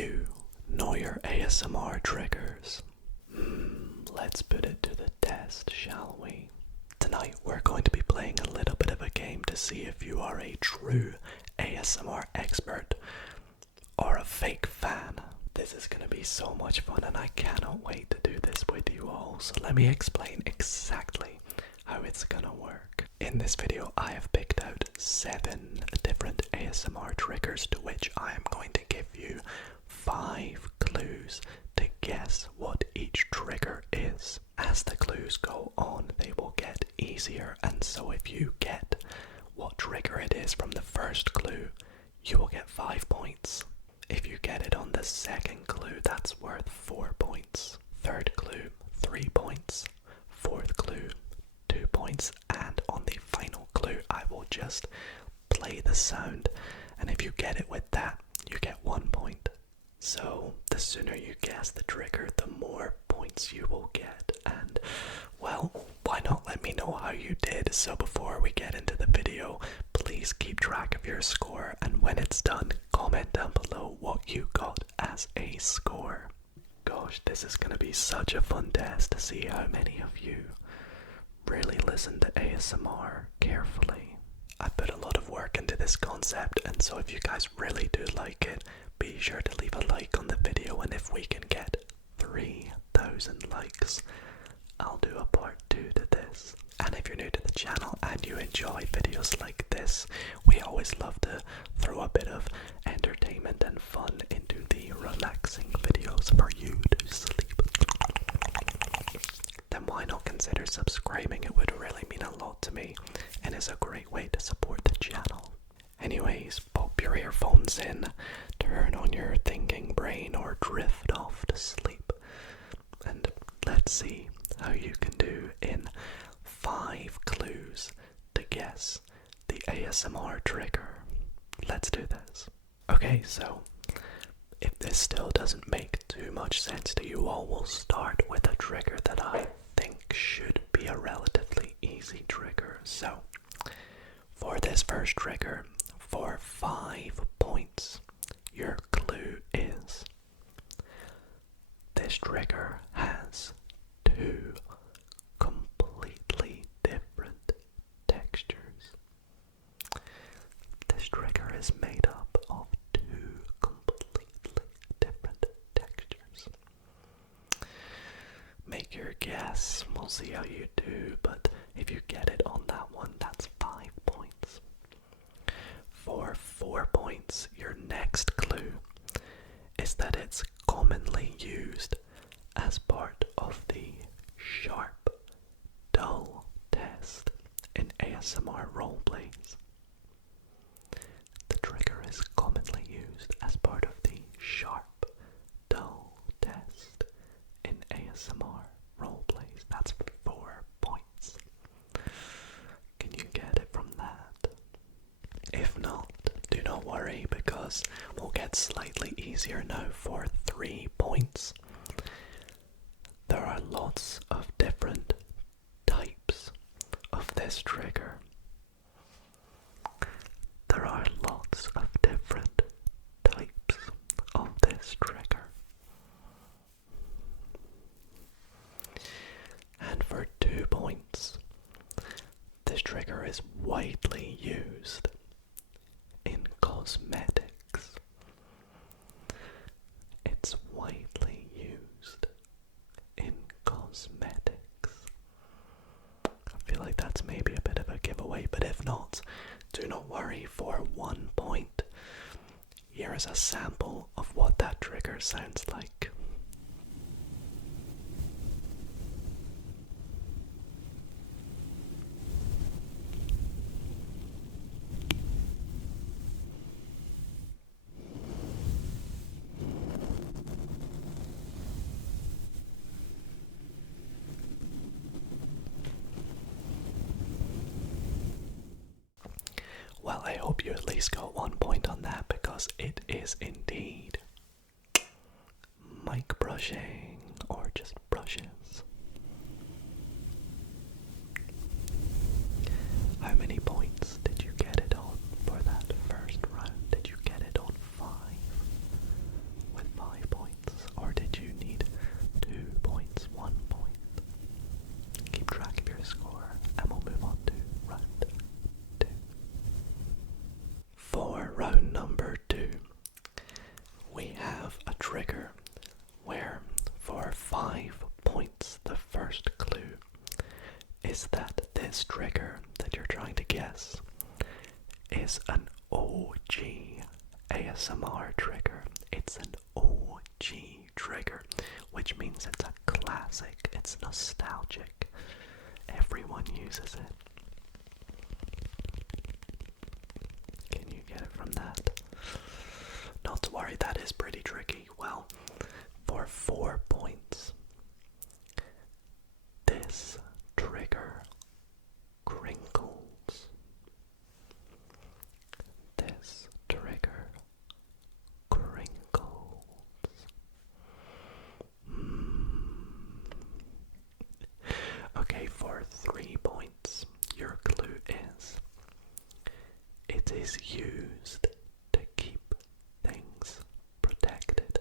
you know your ASMR triggers? Let's put it to the test, shall we? Tonight we're going to be playing a little bit of a game to see if you are a true ASMR expert or a fake fan. This is going to be so much fun and I cannot wait to do this with you all. So let me explain exactly how it's going to work. In this video I have picked out 7 different ASMR triggers to which I am going to give you 5 clues to guess what each trigger is. As the clues go on, they will get easier, and so if you get what trigger it is from the first clue, you will get 5 points. If you get it on the second clue, that's worth 4 points. Third clue, 3 points. Fourth clue, 2 points. And on the final clue, I will just play the sound, and if you get it with that, you get 1 point. So the sooner you guess the trigger, the more points you will get. And well, why not let me know how you did? So before we get into the video, please keep track of your score, and when it's done, comment down below what you got as a score. Gosh, this is gonna be such a fun test to see how many of you really listen to ASMR carefully. I put a lot of work into this concept, and so if you guys really do like it, be sure to leave a like on the video, and if we can get 3,000 likes, I'll do a part 2 to this. And if you're new to the channel and you enjoy videos like this, we always love to throw a bit of entertainment and fun into the relaxing videos for you to sleep. Then why not consider subscribing? It would really mean a lot to me and is a great way to support the channel. Anyways, pop your earphones in, turn on your thinking brain, or drift off to sleep, and let's see how you can do in 5 clues to guess the ASMR trigger. Let's do this. Okay, so if this still doesn't make too much sense to you all, we'll start with a trigger that I think should be a relatively easy trigger. So for this first trigger, for 5 points, your clue is: this trigger has 2 completely different textures. This trigger is made up of 2 completely different textures. Make your guess, we'll see how you do, but if you get it on that one, that's 5 points. For 4 points, your next clue is that it's commonly used as part of the sharp, dull test in ASMR roleplays. The trigger is commonly used as part of the sharp, dull test in ASMR roleplays. That's 4 points. Can you get it from that? If not, do not worry, because we'll get slightly easier now for 3 points. There are lots of different types of this trigger. There are lots of different types of this trigger. And for 2 points, this trigger is widely used in cosmetics. It's widely used in cosmetics. I feel like that's maybe a bit of a giveaway, but if not, do not worry. For 1 point, here is a sample of what that trigger sounds like. Well, I hope you at least got 1 point on that, because it is indeed mic brushing, or just brushes. How many points did you get it on for that first round? Did you get it on 5? With ASMR trigger. It's an OG trigger, which means it's a classic, it's nostalgic. Everyone uses it. Can you get it from that? Not to worry, that is pretty tricky. Well, for 4 points, this trigger crinkles. This trigger crinkles. Okay, for 3 points, your clue is it is used to keep things protected.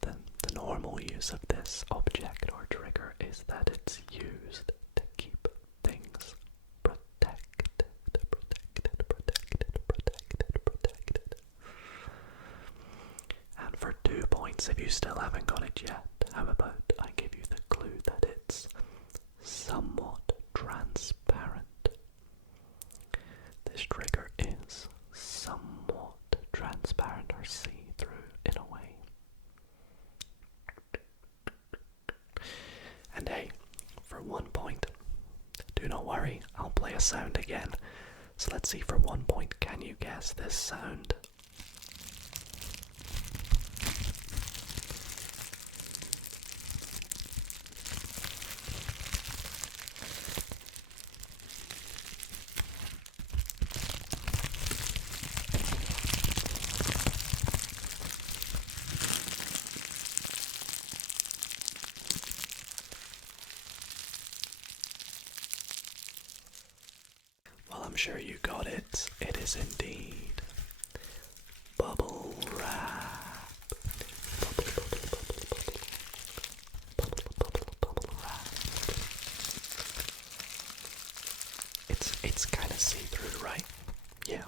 The normal use of this object or trigger is that it's used to keep things protected. And for 2 points, if you still haven't got it yet, how about I give you the clue that it's somewhat transparent. This trigger is somewhat transparent or see-through in a way. And hey, for 1 point, do not worry, I'll play a sound again. So let's see, for 1 point, can you guess this sound? I'm sure you got it. It is indeed bubble wrap. Bubble wrap. It's kind of see-through, right? Yeah.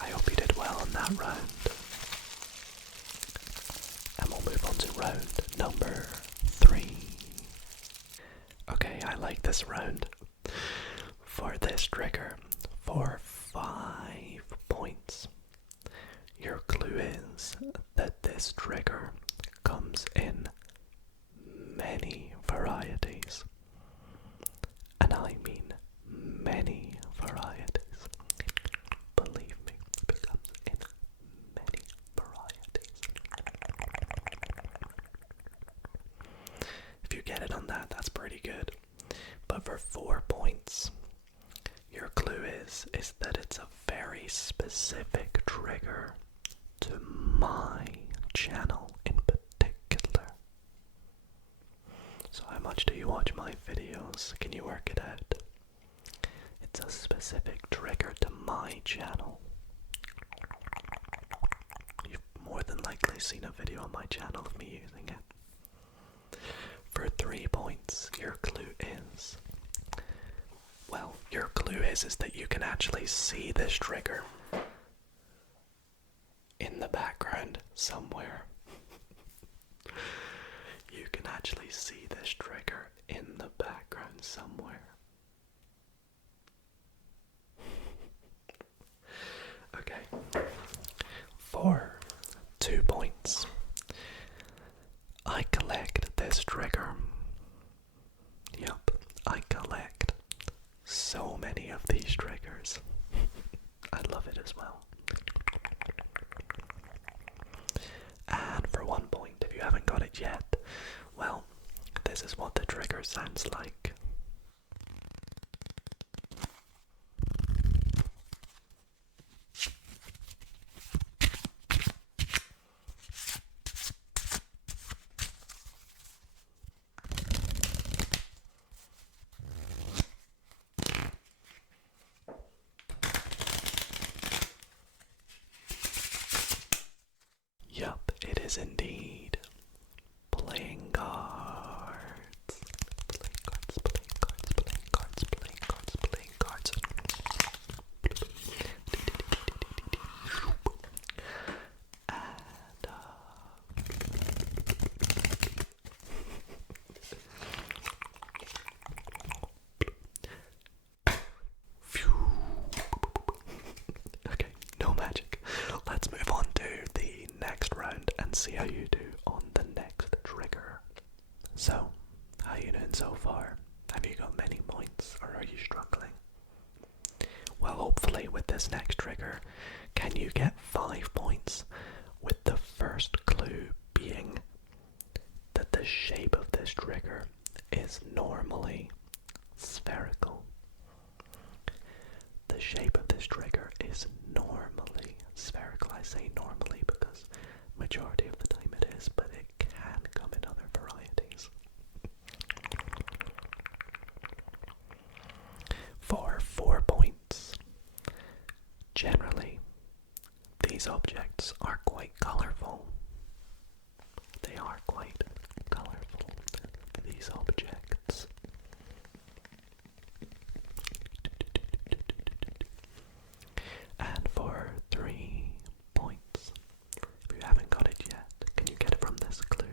I hope you did well on that round. And we'll move on to round number 3. Okay, I like this round. For this trigger, for 5 points, your clue is that this trigger comes in many varieties. And I mean many varieties. Believe me, it comes in many varieties. If you get it on that, that's pretty good. But for 4 points, your clue is that it's a very specific trigger to my channel in particular. So how much do you watch my videos? Can you work it out? It's a specific trigger to my channel. You've more than likely seen a video on my channel of me using it. For 3 points, your clue is... Well, your clue is that you can actually see this trigger in the background somewhere. You can actually see this trigger in the background somewhere. Okay. For 2 points, I collect this trigger. Yup, I collect so many of these triggers. I love it as well. And for 1 point, if you haven't got it yet, well, this is what the trigger sounds like. Yup, it is indeed playing cards. Playing cards, playing cards, playing cards, playing cards, playing cards. And okay, and see how you do on the next trigger. So, how are you doing so far? Have you got many points, or are you struggling? Well, hopefully with this next trigger, can you get 5 points, with the first clue being that the shape of this trigger is normally spherical. The shape of this trigger is normally spherical. I say normally because majority of the time it is, but it can come in other varieties. For 4 points, generally, these objects are quite colourful. They are quite colourful, these objects. And for 3 points, if you haven't got it yet, can you get it from this clue?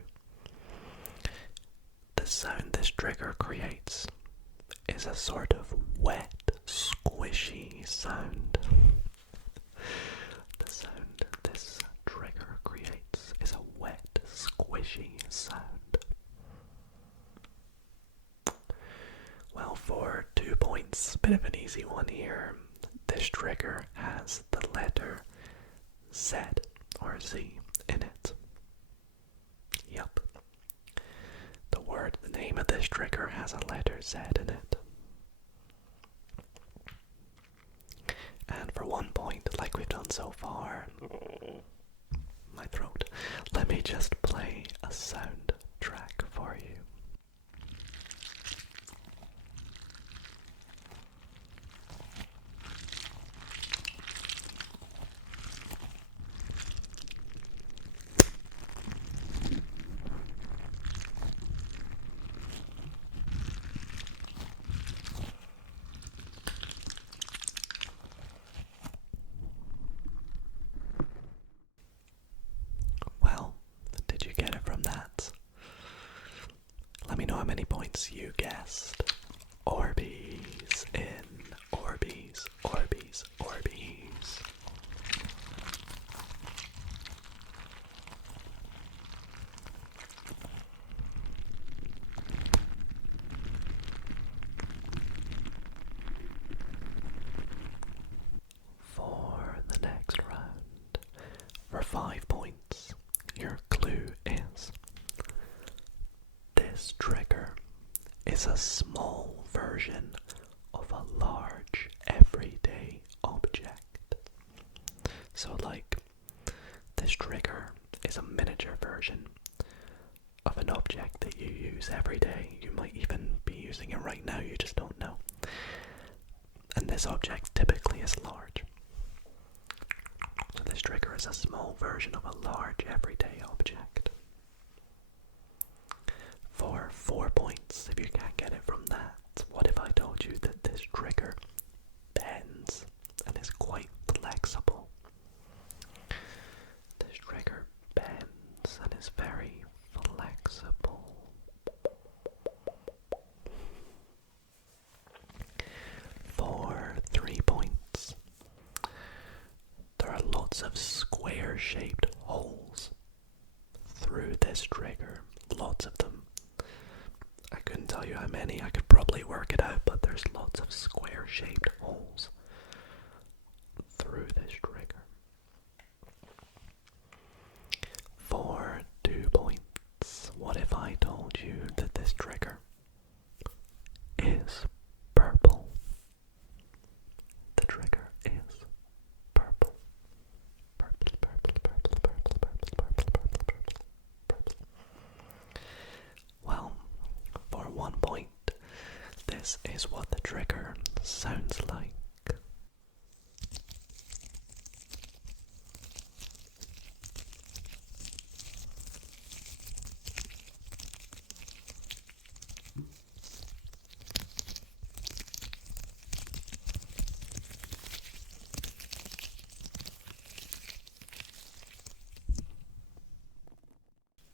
The sound this trigger creates is a sort of wet, squishy sound. The sound this trigger creates is a wet, squishy sound. Well, for 2 points, bit of an easy one here. This trigger has the letter Z or Z in it. Yup. The name of this trigger has a letter Z in it. And for 1 point, like we've done so far, my throat, let me just play a sound track for you. Well, did you get it from that? Let me know how many points you guessed. Orbeez in Orbeez, Orbeez, Orbeez. For the next round, for 5 points, your clue is this trigger is a small version of a large everyday object. So like, this trigger is a miniature version of an object that you use every day. You might even be using it right now, you just don't know. And this object typically is large. So this trigger is a small version of a large everyday object. For 4 points, if you can't get it from that, what if I told you that this trigger bends and is quite flexible? This trigger bends and is very flexible. For 3 points, there are lots of square-shaped holes through this trigger. Lots of them. I couldn't tell you how many, I could probably work it out, but there's lots of square-shaped holes through this trigger. For 2 points, what if I told you that this trigger is purple? The trigger is purple. Purple, purple, purple, purple, purple, purple, purple, purple, purple. Well, for 1 point, this is what the trigger sounds like.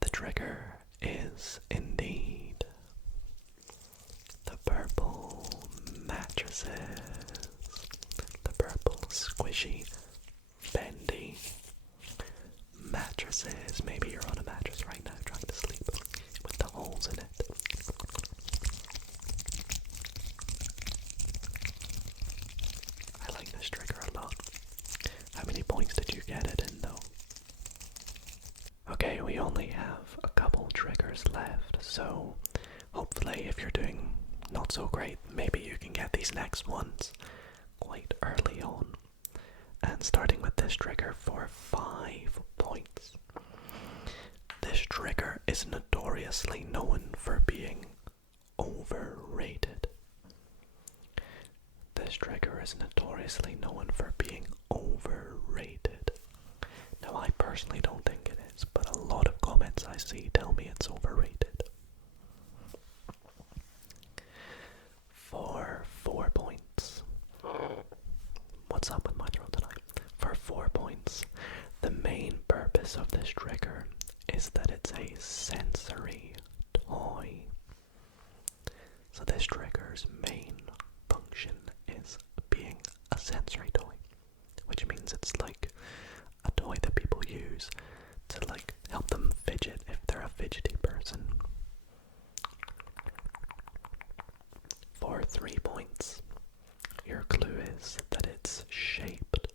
The trigger is indeed the purple mattresses. triggers left, so hopefully if you're doing not so great, maybe you can get these next ones quite early on. And starting with this trigger for 5 points. This trigger is notoriously known for being overrated. This trigger is notoriously known for being overrated. Now, I personally don't think it is, but a lot of comments I see tell me it's overrated. For 4 points. What's up with my throat tonight? For 4 points, the main purpose of this trigger is that it's a sensory toy. So this trigger's main function is being a sensory toy, which means it's like a toy that people use to like help them fidget if they're a fidgety person. For 3 points, your clue is that it's shaped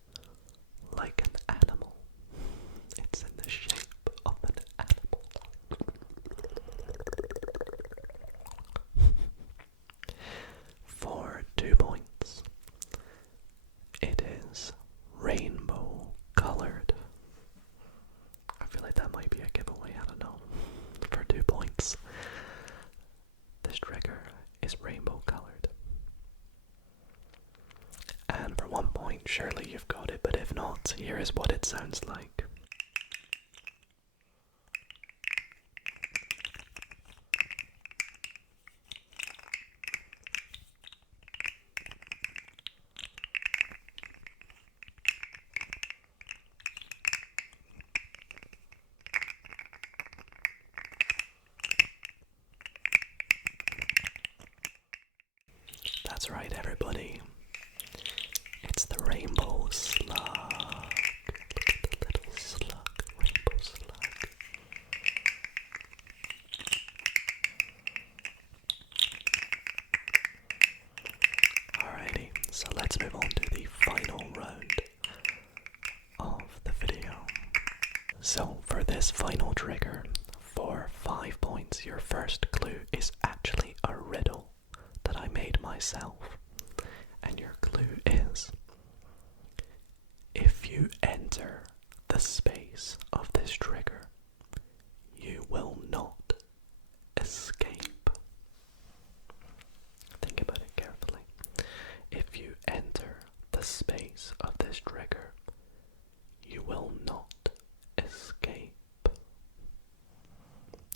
like an animal. It's in the shape of an animal. For 2 points, it is rainbow colored. I feel like that might be a giveaway, I don't know. For 2 points, this trigger is rainbow colored. And for 1 point, surely you've got it, but if not, here is what it sounds like. That's right, everybody. It's the rainbow slug. Look at the little slug, rainbow slug. Alrighty, so let's move on to the final round of the video. So for this final trigger, for 5 points, your first clue is actually a riddle that I made myself. And your clue is, if you enter the space of this trigger, you will not escape. Think about it carefully. If you enter the space of this trigger, you will not escape.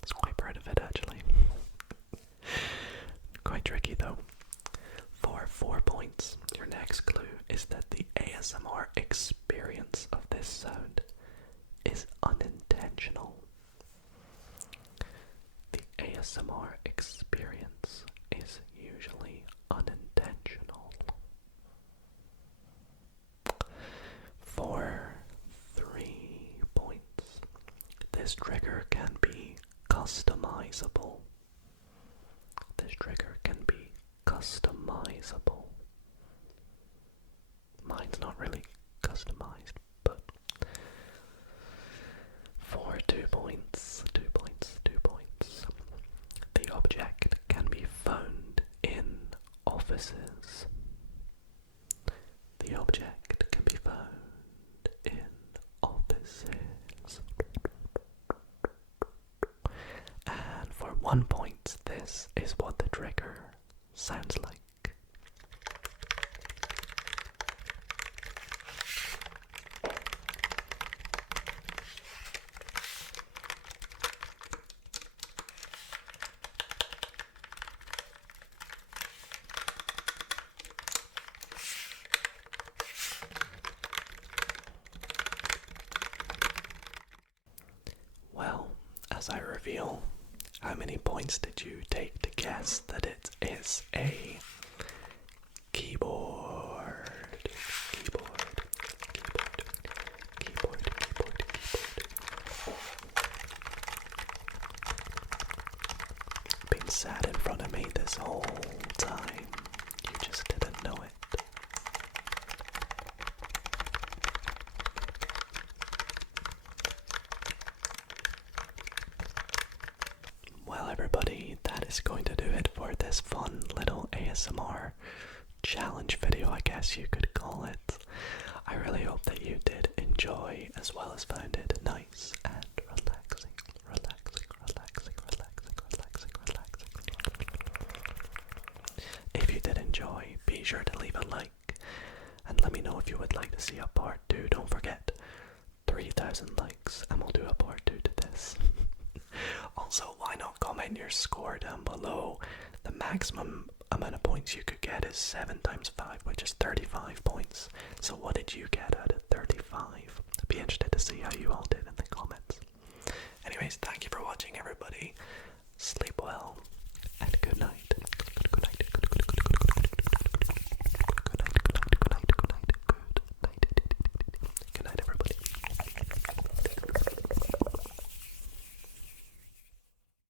It's quite proud of it, actually. Quite tricky though. For 4 points, your next clue is that the ASMR experience of this sound is unintentional. The ASMR experience is usually unintentional. For 3 points, this trigger can be customizable. This trigger can be customizable. Mine's not really customized, but for 2 points, 2 points, 2 points. The object can be found in offices. The object can be found in offices. And for 1 point, this is what the trigger sounds like. Well, as I reveal, how many points did you take to guess that it is a keyboard? Keyboard. Been sat in front of me this whole time. You just didn't know it. is going to do it for this fun little ASMR challenge video, I guess you could call it. I really hope that you did enjoy as well as found it nice and relaxing. If you did enjoy, be sure to leave a like and let me know if you would like to see a part 2. Don't forget, 3,000 likes and we'll do a part 2 to this. Also, why not comment your score down below? The maximum amount of points you could get is 7 times 5, which is 35 points. So what did you get out of 35? I'd be interested to see how you all did in the comments. Anyways, thank you for watching, everybody. Sleep well,